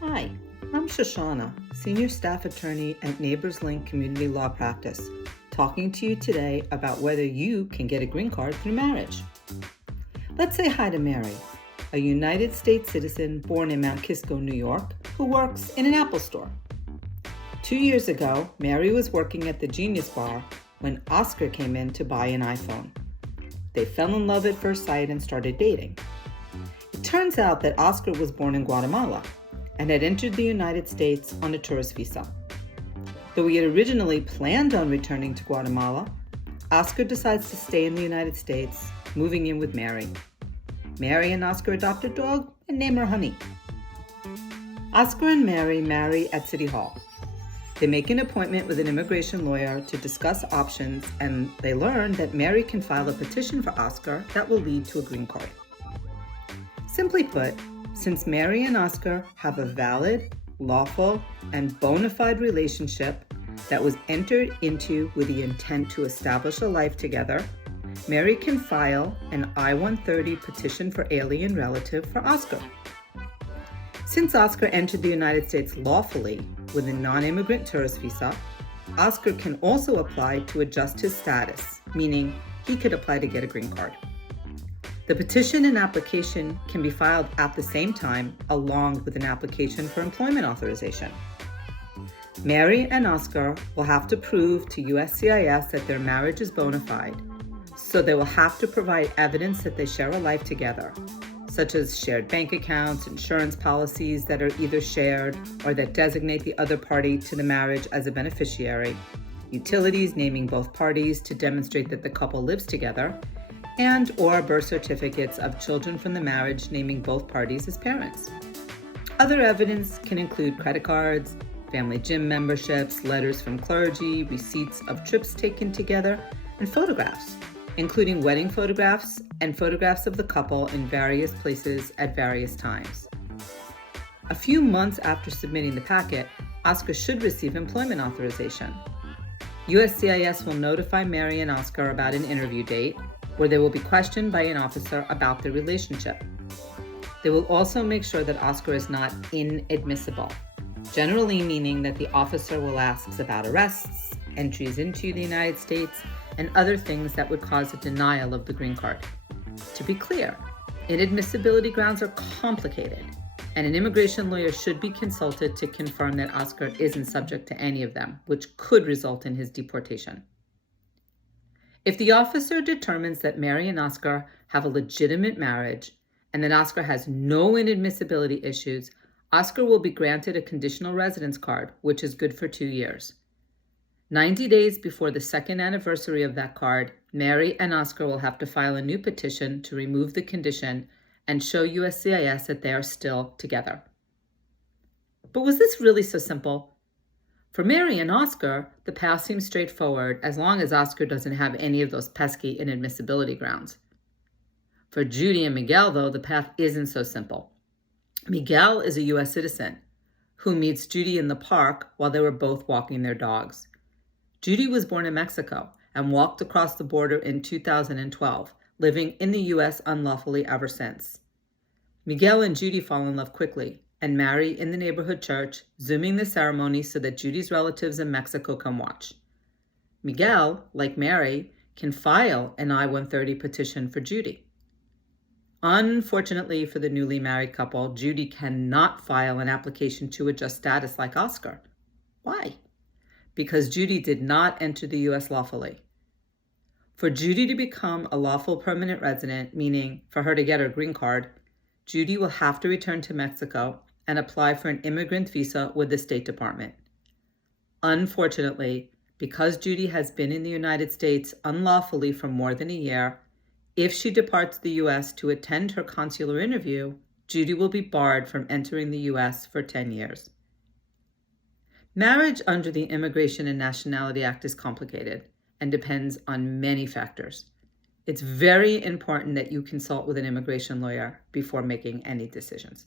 Hi, I'm Shoshana, Senior Staff Attorney at Neighbors Link Community Law Practice, talking to you today about whether you can get a green card through marriage. Let's say hi to Mary, a United States citizen born in Mount Kisco, New York, who works in an Apple store. 2 years ago, Mary was working at the Genius Bar when Oscar came in to buy an iPhone. They fell in love at first sight and started dating. It turns out that Oscar was born in Guatemala and had entered the United States on a tourist visa. Though he had originally planned on returning to Guatemala, Oscar decides to stay in the United States, moving in with Mary. Mary and Oscar adopt a dog and name her Honey. Oscar and Mary marry at City Hall. They make an appointment with an immigration lawyer to discuss options, and they learn that Mary can file a petition for Oscar that will lead to a green card. Simply put, since Mary and Oscar have a valid, lawful, and bona fide relationship that was entered into with the intent to establish a life together, Mary can file an I-130 petition for alien relative for Oscar. Since Oscar entered the United States lawfully with a non-immigrant tourist visa, Oscar can also apply to adjust his status, meaning he could apply to get a green card. The petition and application can be filed at the same time along with an application for employment authorization. Mary and Oscar will have to prove to USCIS that their marriage is bona fide, so they will have to provide evidence that they share a life together, such as shared bank accounts, insurance policies that are either shared or that designate the other party to the marriage as a beneficiary, utilities naming both parties to demonstrate that the couple lives together, and or birth certificates of children from the marriage naming both parties as parents. Other evidence can include credit cards, family gym memberships, letters from clergy, receipts of trips taken together, and photographs, including wedding photographs and photographs of the couple in various places at various times. A few months after submitting the packet, Oscar should receive employment authorization. USCIS will notify Mary and Oscar about an interview date, where they will be questioned by an officer about their relationship. They will also make sure that Oscar is not inadmissible, generally meaning that the officer will ask about arrests, entries into the United States, and other things that would cause a denial of the green card. To be clear, inadmissibility grounds are complicated, and an immigration lawyer should be consulted to confirm that Oscar isn't subject to any of them, which could result in his deportation. If the officer determines that Mary and Oscar have a legitimate marriage and that Oscar has no inadmissibility issues, Oscar will be granted a conditional residence card, which is good for 2 years. 90 days before the second anniversary of that card, Mary and Oscar will have to file a new petition to remove the condition and show USCIS that they are still together. But was this really so simple? For Mary and Oscar, the path seems straightforward as long as Oscar doesn't have any of those pesky inadmissibility grounds. For Judy and Miguel, though, the path isn't so simple. Miguel is a U.S. citizen who meets Judy in the park while they were both walking their dogs. Judy was born in Mexico and walked across the border in 2012, living in the U.S. unlawfully ever since. Miguel and Judy fall in love quickly and marry in the neighborhood church, zooming the ceremony so that Judy's relatives in Mexico can watch. Miguel, like Mary, can file an I-130 petition for Judy. Unfortunately for the newly married couple, Judy cannot file an application to adjust status like Oscar. Why? Because Judy did not enter the U.S. lawfully. For Judy to become a lawful permanent resident, meaning for her to get her green card, Judy will have to return to Mexico and apply for an immigrant visa with the State Department. Unfortunately, because Judy has been in the United States unlawfully for more than a year, if she departs the U.S. to attend her consular interview, Judy will be barred from entering the U.S. for 10 years. Marriage under the Immigration and Nationality Act is complicated and depends on many factors. It's very important that you consult with an immigration lawyer before making any decisions.